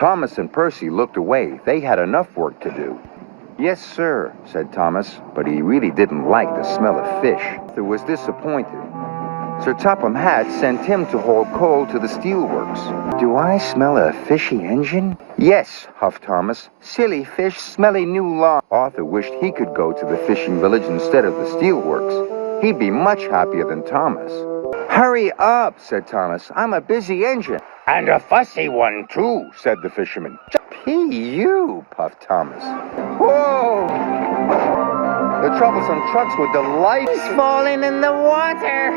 Thomas and Percy looked away. They had enough work to do. "Yes, sir," said Thomas, but he really didn't like the smell of fish. He was disappointed. Sir Topham Hatt sent him to haul coal to the steelworks. "Do I smell a fishy engine?" "Yes," huffed Thomas. "Silly fish, smelly new law." Arthur wished he could go to the fishing village instead of the steelworks. He'd be much happier than Thomas. "Hurry up," said Thomas. "I'm a busy engine." "And a fussy one, too," said the fisherman. "P.U.," puffed Thomas. Whoa! The troublesome trucks were delighted. "He's falling in the water!"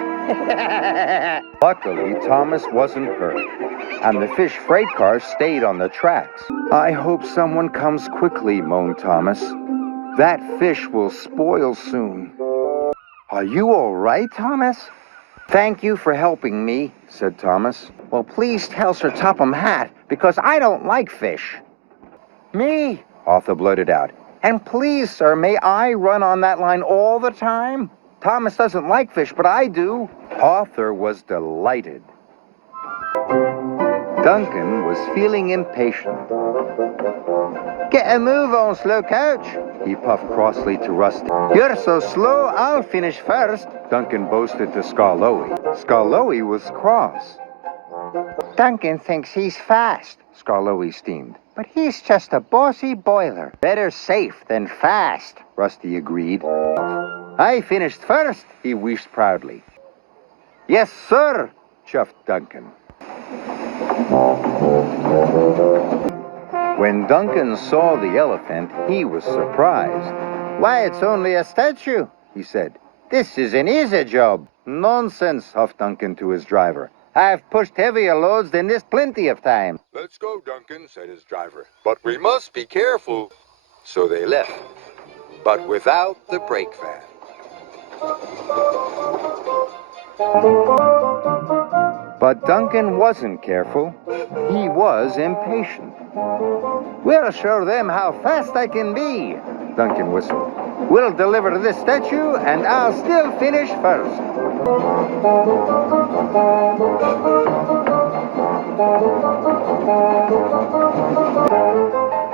Luckily, Thomas wasn't hurt, and the fish freight car stayed on the tracks. "I hope someone comes quickly," moaned Thomas. "That fish will spoil soon." "Are you all right, Thomas?" "Thank you for helping me," said Thomas. "Well, please tell Sir Topham Hatt, because I don't like fish." "Me?" Arthur blurted out. "And please, sir, may I run on that line all the time? Thomas doesn't like fish, but I do." Arthur was delighted. Duncan was feeling impatient. "Get a move on, slow coach," he puffed crossly to Rusty. "You're so slow, I'll finish first," Duncan boasted to Skarloey. Skarloey was cross. "Duncan thinks he's fast," Skarloey steamed. "But he's just a bossy boiler." "Better safe than fast," Rusty agreed. "I finished first," he wheezed proudly. "Yes, sir," chuffed Duncan. When Duncan saw the elephant, he was surprised. "Why, it's only a statue," he said. "This is an easy job." "Nonsense," huffed Duncan to his driver. "I've pushed heavier loads than this plenty of times." "Let's go, Duncan," said his driver. "But we must be careful." So they left, but without the brake van. But Duncan wasn't careful. He was impatient. "We'll show them how fast I can be," Duncan whistled. "We'll deliver this statue, and I'll still finish first."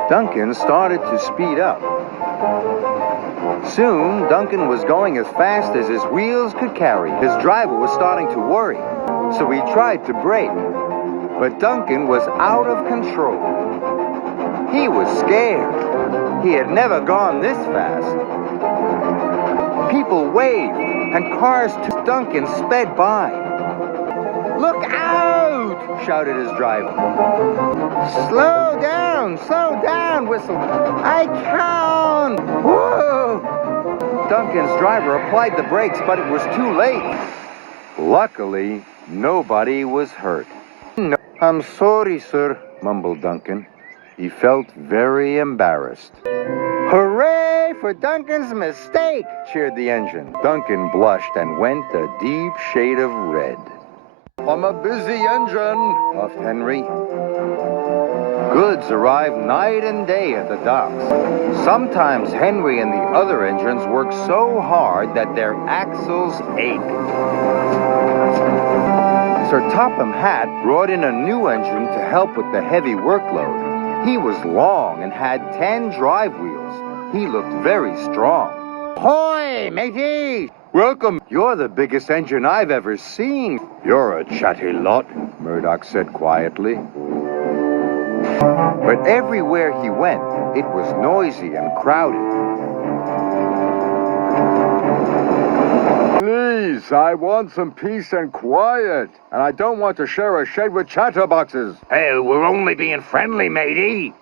Duncan started to speed up. Soon, Duncan was going as fast as his wheels could carry. His driver was starting to worry, so he tried to brake. But Duncan was out of control. He was scared. He had never gone this fast. People waved, and cars to Duncan sped by. "Look out!" shouted his driver. Slow down, whistled. "I can't!" Whoa! Duncan's driver applied the brakes, but it was too late. Luckily, nobody was hurt. "No, I'm sorry, sir," mumbled Duncan. He felt very embarrassed. "Hooray for Duncan's mistake!" cheered the engine. Duncan blushed and went a deep shade of red. "I'm a busy engine," puffed Henry. Goods arrived night and day at the docks. Sometimes Henry and the other engines worked so hard that their axles ached. Sir Topham Hatt brought in a new engine to help with the heavy workload. He was long and had 10 drive wheels. He looked very strong. "Hoy, matey!" "Welcome. You're the biggest engine I've ever seen." "You're a chatty lot," Murdoch said quietly. But everywhere he went, it was noisy and crowded. "Please, I want some peace and quiet, and I don't want to share a shed with chatterboxes." "Hey, we're only being friendly, matey."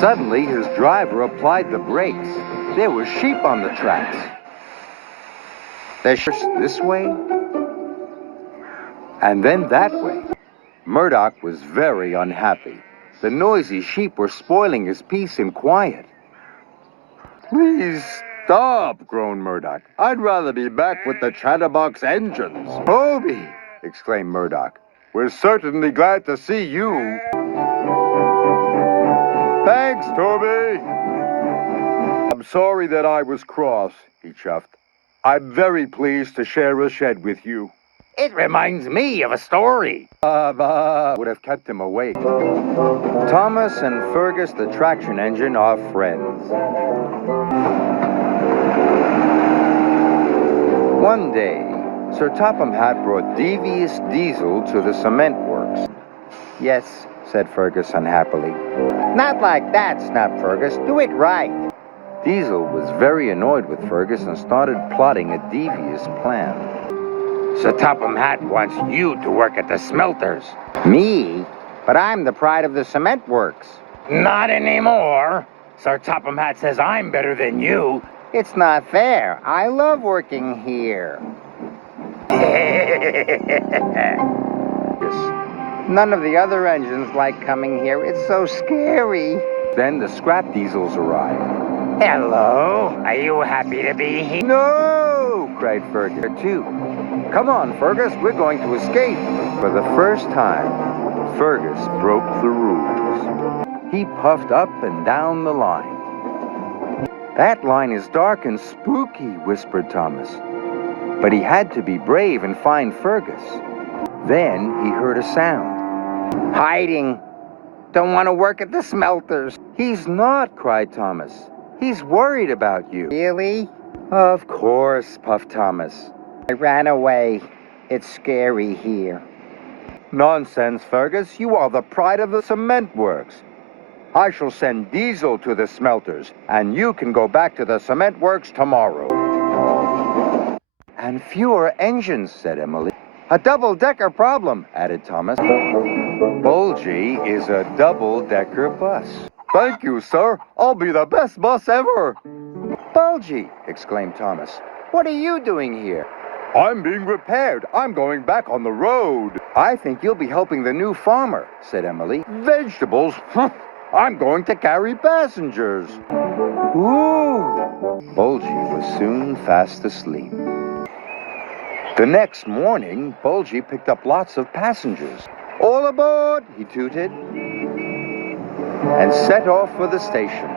Suddenly, his driver applied the brakes. There were sheep on the tracks. They pushed this way, and then that way. Murdoch was very unhappy. The noisy sheep were spoiling his peace and quiet. "Please stop," groaned Murdoch. "I'd rather be back with the chatterbox engines." "Toby!" exclaimed Murdoch. "We're certainly glad to see you." "Thanks, Toby." "I'm sorry that I was cross," he chuffed. "I'm very pleased to share a shed with you." It reminds me of a story. Would have kept him awake. Thomas and Fergus the traction engine are friends. One day, Sir Topham Hatt brought Devious Diesel to the cement works. Yes, said Fergus unhappily. Not like that, snapped Fergus. Do it right. Diesel was very annoyed with Fergus and started plotting a devious plan. Sir Topham Hatt wants you to work at the smelters. Me? But I'm the pride of the cement works. Not anymore. Sir Topham Hatt says I'm better than you. It's not fair. I love working here. None of the other engines like coming here. It's so scary. Then the scrap diesels arrived. Hello. Are you happy to be here? No! Cried Fergus, too. Come on, Fergus. We're going to escape. For the first time, Fergus broke the rules. He puffed up and down the line. That line is dark and spooky, whispered Thomas. But he had to be brave and find Fergus. Then he heard a sound. Hiding. Don't want to work at the smelters. He's not, cried Thomas. He's worried about you. Really? Of course, puffed Thomas. I ran away. It's scary here. Nonsense, Fergus. You are the pride of the cement works. I shall send Diesel to the smelters, and you can go back to the cement works tomorrow. And fewer engines, said Emily. A double-decker problem, added Thomas. Bulgy is a double-decker bus. Thank you, sir. I'll be the best bus ever. Bulgy, exclaimed Thomas. What are you doing here? I'm being repaired. I'm going back on the road. I think you'll be helping the new farmer, said Emily. Vegetables? I'm going to carry passengers. Ooh. Bulgy was soon fast asleep. The next morning, Bulgy picked up lots of passengers. All aboard, he tooted, and set off for the station.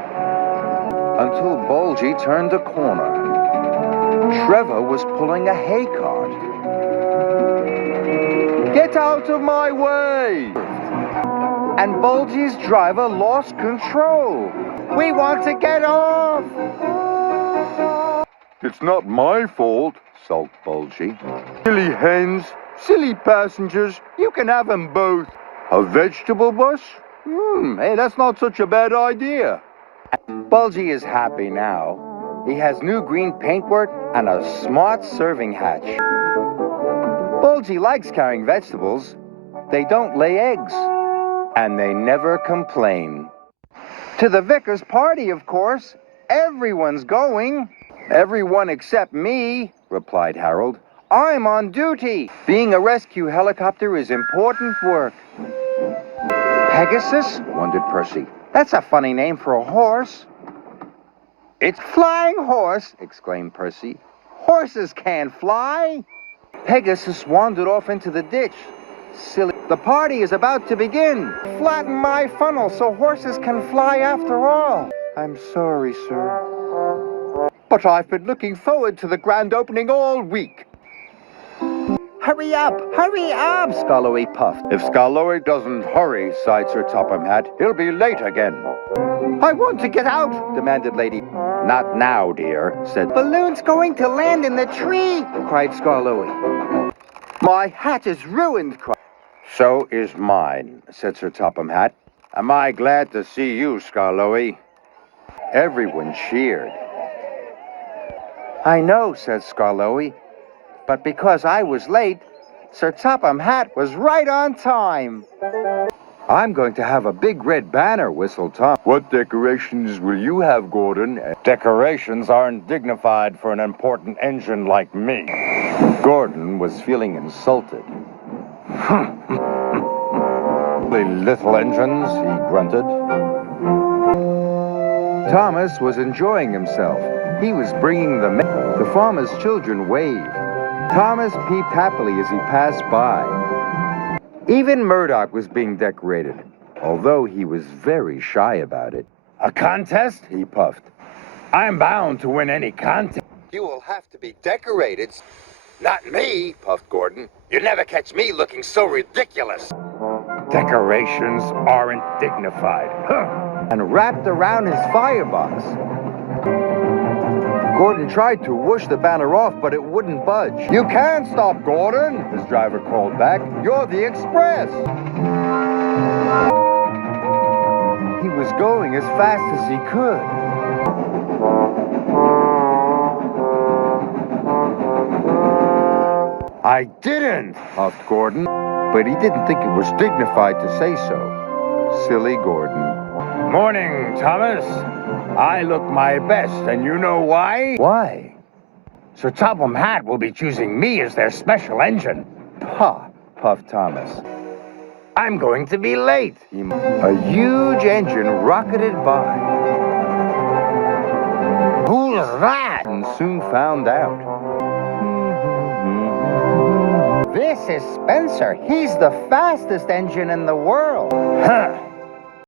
Until Bulgy turned a corner. Trevor was pulling a hay cart. Get out of my way! And Bulgy's driver lost control. We want to get off! It's not my fault, sulked Bulgy. Silly hens, silly passengers, you can have them both. A vegetable bus? Hey, that's not such a bad idea. Bulgy is happy now. He has new green paintwork and a smart serving hatch. Bulgy likes carrying vegetables. They don't lay eggs. And they never complain. To the vicar's party, of course. Everyone's going. Everyone except me, replied Harold. I'm on duty. Being a rescue helicopter is important work. Pegasus? Wondered Percy. That's a funny name for a horse. It's Flying Horse, exclaimed Percy. Horses can't fly. Pegasus wandered off into the ditch. Silly. The party is about to begin. Flatten my funnel so horses can fly after all. I'm sorry, sir. But I've been looking forward to the grand opening all week. Hurry up, Skarloey puffed. If Skarloey doesn't hurry, sighed Sir Topham Hatt, he'll be late again. I want to get out, demanded Lady. Not now, dear, said. Balloon's going to land in the tree, cried Skarloey. My hat is ruined, cried. So is mine, said Sir Topham Hatt. Am I glad to see you, Skarloey? Everyone cheered. I know, said Skarloey, but because I was late, Sir Topham Hatt was right on time. I'm going to have a big red banner, whistled Tom. What decorations will you have, Gordon? Decorations aren't dignified for an important engine like me. Gordon was feeling insulted. The little engines, he grunted. Thomas was enjoying himself. He was bringing the farmer's children waved. Thomas peeped happily as he passed by. Even Murdoch was being decorated, although he was very shy about it. A contest? He puffed. I'm bound to win any contest. You will have to be decorated. Not me, puffed Gordon. You'd never catch me looking so ridiculous. Decorations aren't dignified. Huh. And wrapped around his firebox. Gordon tried to whoosh the banner off, but it wouldn't budge. You can't stop, Gordon, his driver called back. You're the express. He was going as fast as he could. I didn't, puffed Gordon, but he didn't think it was dignified to say so. Silly Gordon. Morning, Thomas. I look my best, and you know why? Why? Sir Topham Hatt will be choosing me as their special engine. Pah, puffed Thomas. I'm going to be late. A huge engine rocketed by. Who's that? And soon found out. This is Spencer. He's the fastest engine in the world. Huh.